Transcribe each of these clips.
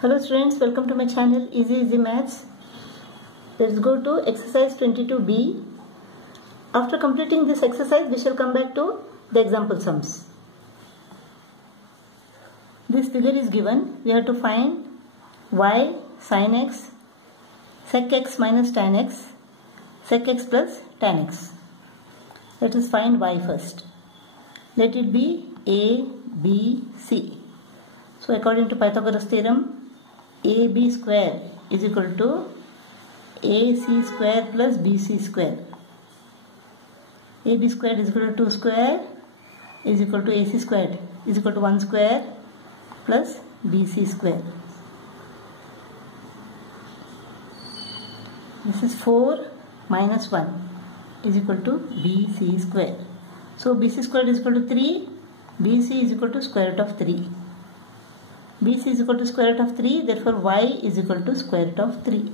Hello students, welcome to my channel Easy Maths. Let's go to exercise 22b. After completing this exercise, we shall come back to the example sums. This figure is given. We have to find y sin x, sec x minus tan x, sec x plus tan x. Let us find y first. Let it be a, b, c. So according to Pythagoras theorem, AB square is equal to AC square plus BC square. AB square is equal to 2 square is equal to AC square is equal to 1 square plus BC square. This is 4 minus 1 is equal to BC square. So BC square is equal to 3, BC is equal to square root of 3. BC is equal to square root of 3, therefore y is equal to square root of 3.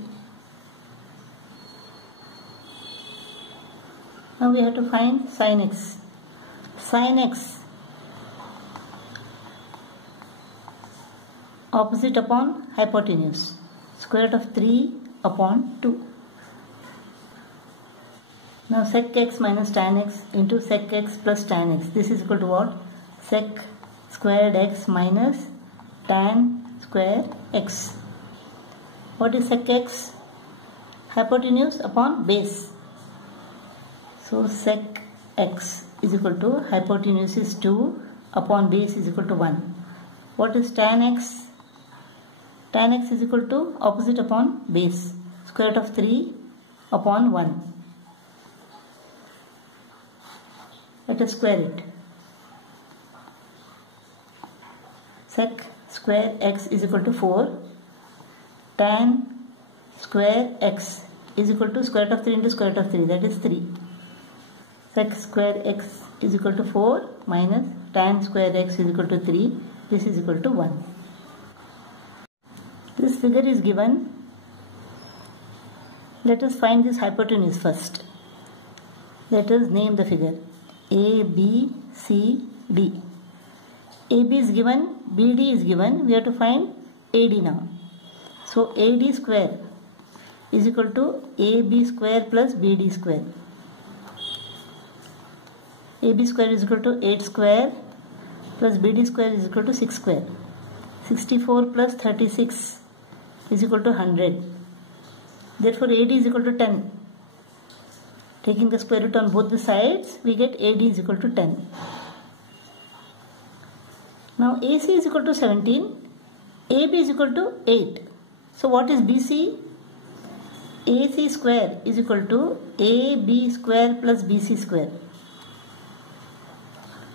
Now we have to find sin x. Sin x opposite upon hypotenuse, square root of 3 upon 2. Now sec x minus tan x into sec x plus tan x. This is equal to what? Sec squared x minus tan square x. What is sec x? Hypotenuse upon base. So sec x is equal to hypotenuse is 2 upon base is equal to 1. What is tan x? Tan x is equal to opposite upon base, square root of 3 upon 1. Let us square it. Sec square x is equal to 4. Tan square x is equal to square root of 3 into square root of 3, that is 3. Sec square x is equal to 4 minus tan square x is equal to 3. This is equal to 1. This figure is given. Let us find this hypotenuse first. Let us name the figure A, B, C, D. AB is given, BD is given, we have to find AD now. So AD square is equal to AB square plus BD square. AB square is equal to 8 square plus BD square is equal to 6 square. 64 plus 36 is equal to 100. Therefore AD is equal to 10. Taking the square root on both the sides, we get AD is equal to 10. Now AC is equal to 17, AB is equal to 8. So what is BC? AC square is equal to AB square plus BC square.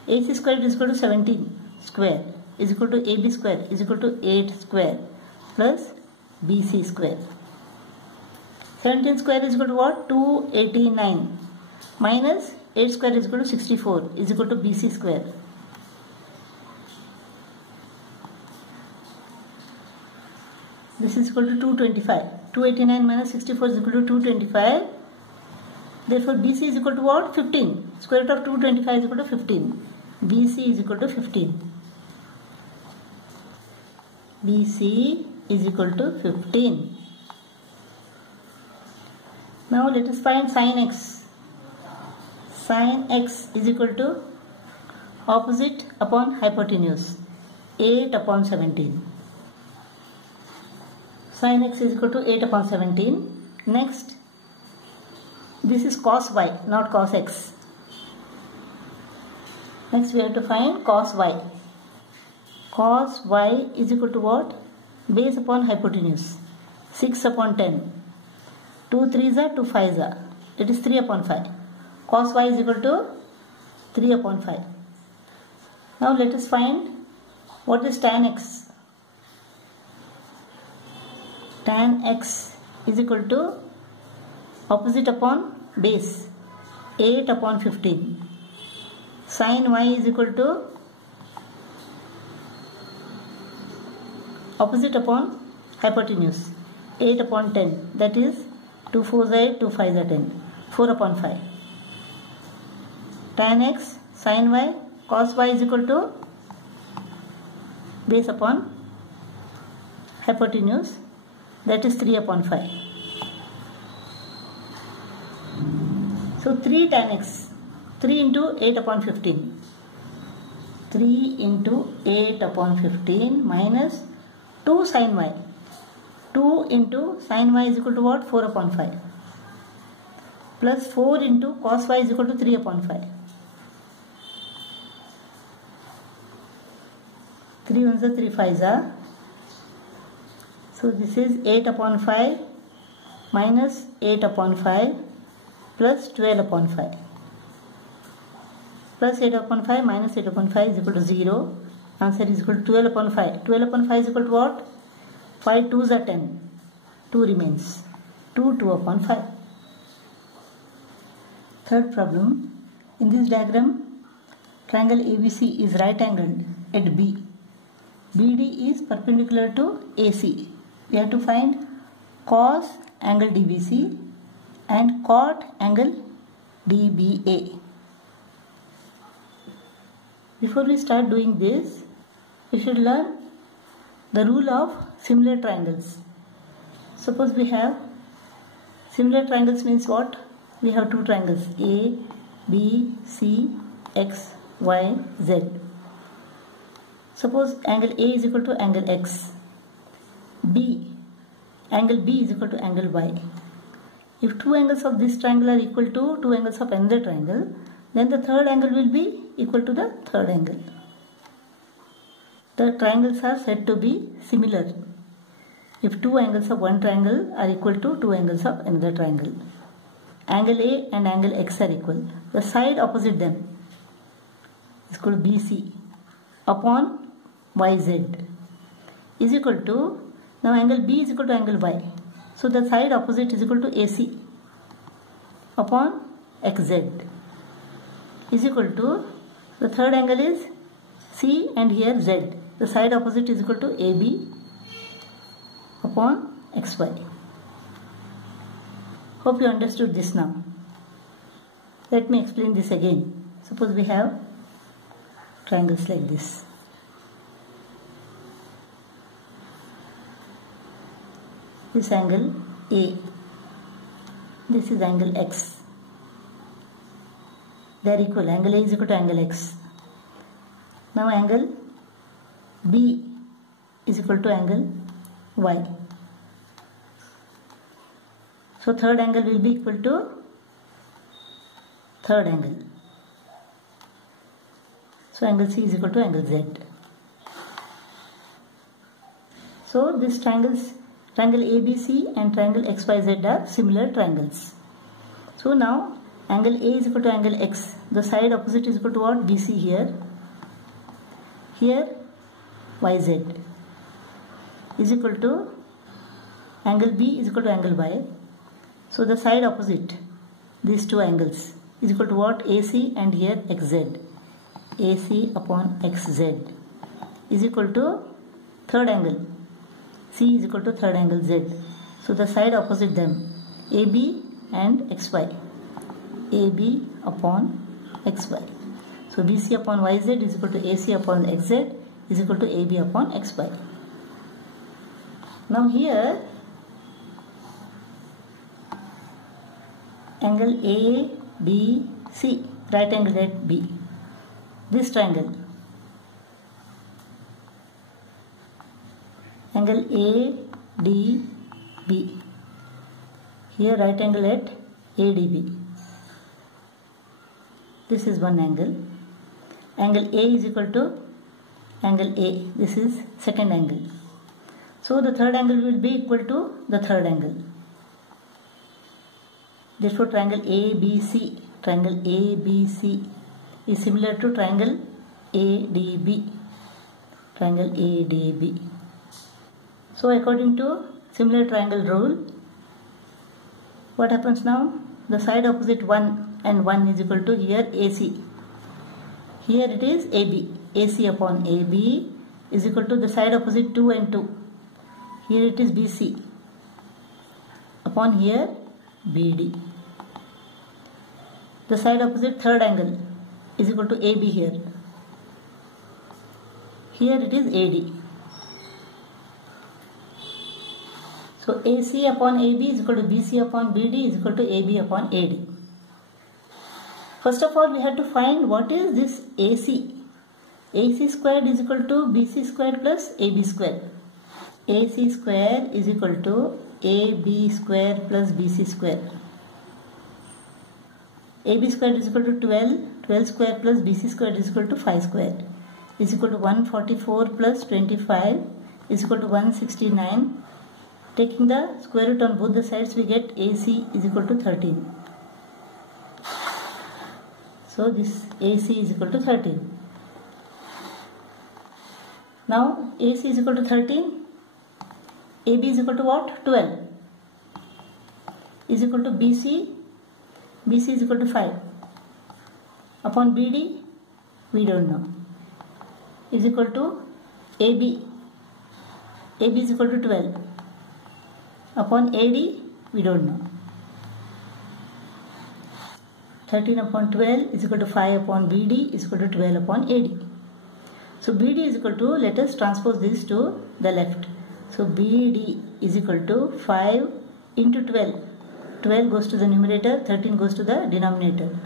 AC square is equal to 17 square is equal to AB square is equal to 8 square plus BC square. 17 square is equal to what? 289 minus 8 square is equal to 64 is equal to BC square. This is equal to 225. 289 minus 64 is equal to 225. Therefore BC is equal to what? 15. Square root of 225 is equal to 15. BC is equal to 15. BC is equal to 15. Now let us find sin x. Sin x is equal to opposite upon hypotenuse, 8 upon 17. Sin x is equal to 8 upon 17. Next, this is cos y, not cos x. Next we have to find cos y. Cos y is equal to what? Base upon hypotenuse, 6 upon 10. 2 3s are 2 5s are. It is 3 upon 5. Cos y is equal to 3 upon 5. Now let us find what is tan x. Tan x is equal to opposite upon base, 8 upon 15. Sin y is equal to opposite upon hypotenuse, 8 upon 10, that is 2 4s are 8, 2 5s are 10, 4 upon 5. Tan x, sin y, cos y is equal to base upon hypotenuse, that is 3 upon 5. So 3 tan x, 3 into 8 upon 15. 3 into 8 upon 15 minus 2 sin y. 2 into sin y is equal to what? 4 upon 5. Plus 4 into cos y is equal to 3 upon 5. 3 ones are 3 5s are. So this is 8 upon 5 minus 8 upon 5 plus 12 upon 5. Plus 8 upon 5 minus 8 upon 5 is equal to 0. Answer is equal to 12 upon 5. 12 upon 5 is equal to what? 5 2s are 10. 2 remains. 2 upon 5. Third problem. In this diagram, triangle ABC is right angled at B. BD is perpendicular to AC. We have to find cos angle DBC and cot angle DBA. Before we start doing this, we should learn the rule of similar triangles. Suppose we have similar triangles means what? We have two triangles A, B, C, X, Y, Z. Suppose angle A is equal to angle X. Angle B is equal to angle Y. If two angles of this triangle are equal to two angles of another triangle, then the third angle will be equal to the third angle. The triangles are said to be similar if two angles of one triangle are equal to two angles of another triangle. Angle A and angle X are equal. The side opposite them is called BC upon YZ is equal to, now angle B is equal to angle Y. So the side opposite is equal to AC upon XZ is equal to, the third angle is C and here Z. The side opposite is equal to AB upon XY. Hope you understood this now. Let me explain this again. Suppose we have triangles like this. This angle A, this is angle X. They are equal. Angle A is equal to angle X. Now angle B is equal to angle Y. So third angle will be equal to third angle. So angle C is equal to angle Z. So this triangle ABC and triangle XYZ are similar triangles. So now angle A is equal to angle X. The side opposite is equal to what? BC here. Here YZ is equal to angle B is equal to angle Y. So the side opposite, these two angles, is equal to what? AC and here XZ. AC upon XZ is equal to third angle. C is equal to third angle Z. So the side opposite them, AB and XY. AB upon XY. So BC upon YZ is equal to AC upon XZ is equal to AB upon XY. Now here angle ABC, right angle at B. This triangle, angle ADB. Here right angle at ADB. This is one angle. Angle A is equal to angle A. This is second angle. So the third angle will be equal to the third angle. Therefore triangle ABC is similar to triangle ADB. So according to similar triangle rule, what happens now? The side opposite 1 and 1 is equal to here AC. Here it is AB. AC upon AB is equal to the side opposite 2 and 2. Here it is BC upon here BD. The side opposite third angle is equal to AB here. Here it is AD. So AC upon AB is equal to BC upon BD is equal to AB upon AD. First of all, we have to find what is this AC. AC squared is equal to BC squared plus AB squared. AC square is equal to AB square plus BC square. AB square is equal to 12. 12 square plus BC square is equal to 5 square. Is equal to 144 plus 25 is equal to 169. Taking the square root on both the sides, we get AC is equal to 13. So this AC is equal to 13. Now AC is equal to 13. AB is equal to what? 12. Is equal to BC. BC is equal to 5. Upon BD, we don't know. Is equal to AB. AB is equal to 12. Upon AD, we don't know. 13 upon 12 is equal to 5 upon BD is equal to 12 upon AD. So BD is equal to, let us transpose this to the left. So BD is equal to 5 into 12. 12 goes to the numerator, 13 goes to the denominator.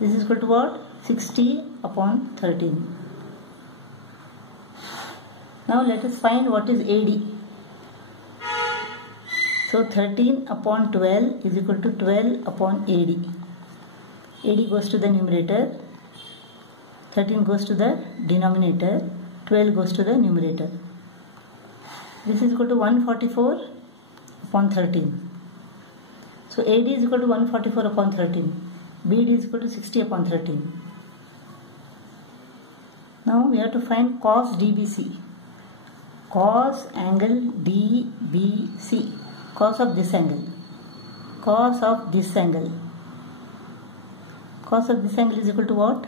This is equal to what? 60 upon 13. Now let us find what is AD. So 13 upon 12 is equal to 12 upon AD. AD goes to the numerator, 13 goes to the denominator, 12 goes to the numerator. This is equal to 144 upon 13. So AD is equal to 144 upon 13. BD is equal to 60 upon 13. Now we have to find cos DBC. Cos angle DBC. Cos of this angle. Cos of this angle. Cos of this angle is equal to what?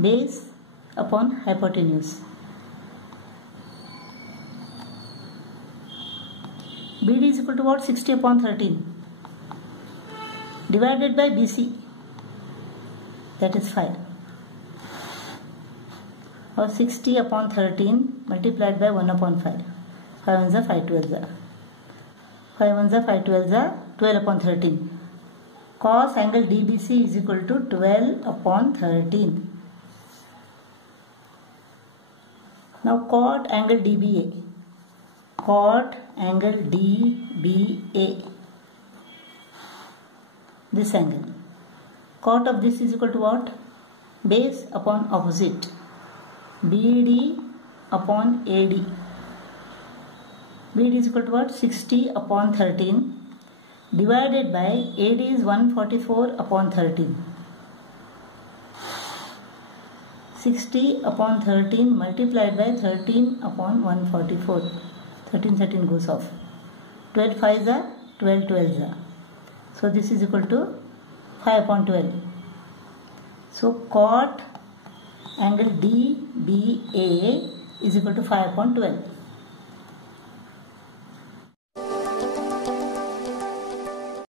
Base upon hypotenuse. BD is equal to what? 60 upon 13 divided by BC, that is 5, or 60 upon 13 multiplied by 1 upon 5. 5 ones are 5 12s are 5 ones are 5 12s are 12 upon 13. Cos angle DBC is equal to 12 upon 13. Now cot angle DBA. Cot angle DBA. This angle. Cot of this is equal to what? Base upon opposite. BD upon AD. BD is equal to what? 60 upon 13 divided by AD is 144 upon 13. 60 upon 13 multiplied by 13 upon 144. 13 goes off. 12 5s are 12 12s are. So this is equal to 5 upon 12. So cot angle DBA is equal to 5 upon 12.